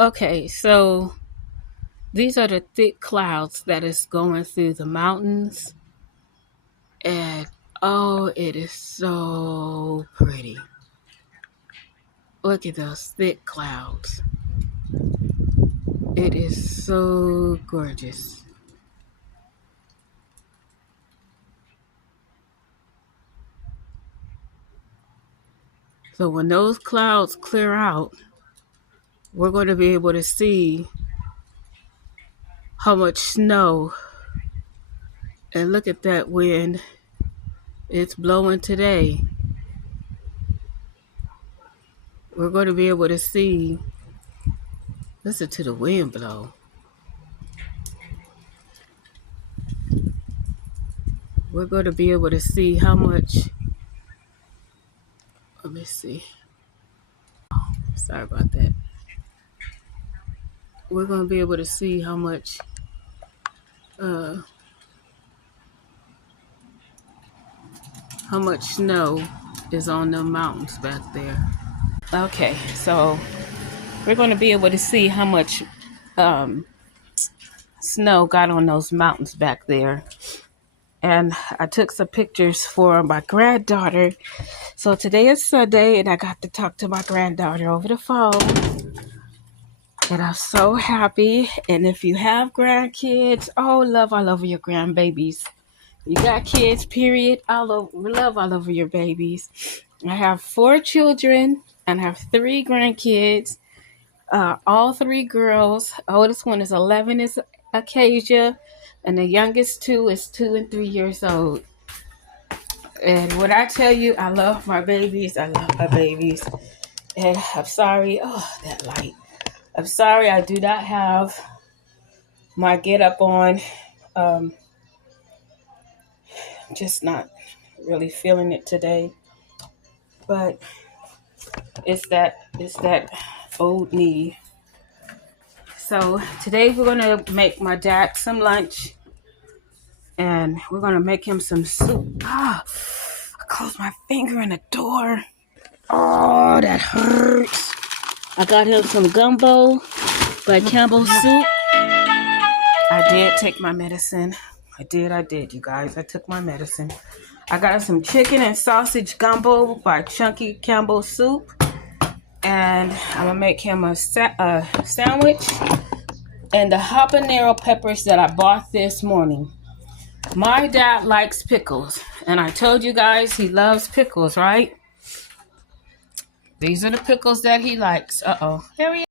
Okay, so these are the thick clouds that is going through the mountains, and oh, it is so pretty. Look at those thick clouds. It is so gorgeous. So when those clouds clear out, we're going to be able to see how much snow. And look at that wind. It's blowing today. We're going to be able to see. Listen to the wind blow. We're going to be able to see how much. Let me see. Sorry about that. We're going to be able to see how much snow is on the mountains back there. Okay, so we're going to be able to see how much snow got on those mountains back there. And I took some pictures for my granddaughter. So today is Sunday, and I got to talk to my granddaughter over the phone. And I'm so happy. And if you have grandkids, love all over your grandbabies. You got kids, period. Love all over your babies. I have 4 children, and I have 3 grandkids. All 3 girls. Oldest one is 11, is Acacia, and the youngest 2 is 2 and 3 years old. And when I tell you I love my babies, I love my babies. And I'm sorry, that light. I'm sorry I do not have my get up on. Just not really feeling it today. But it's that old knee. So today we're gonna make my dad some lunch, and we're gonna make him some soup. I closed my finger in the door. Oh, that hurts. I got him some gumbo by Campbell Soup. I did take my medicine. I did, you guys. I took my medicine. I got some chicken and sausage gumbo by Chunky Campbell Soup. And I'm going to make him a sandwich and the habanero peppers that I bought this morning. My dad likes pickles. And I told you guys he loves pickles, right? These are the pickles that he likes. Here he is.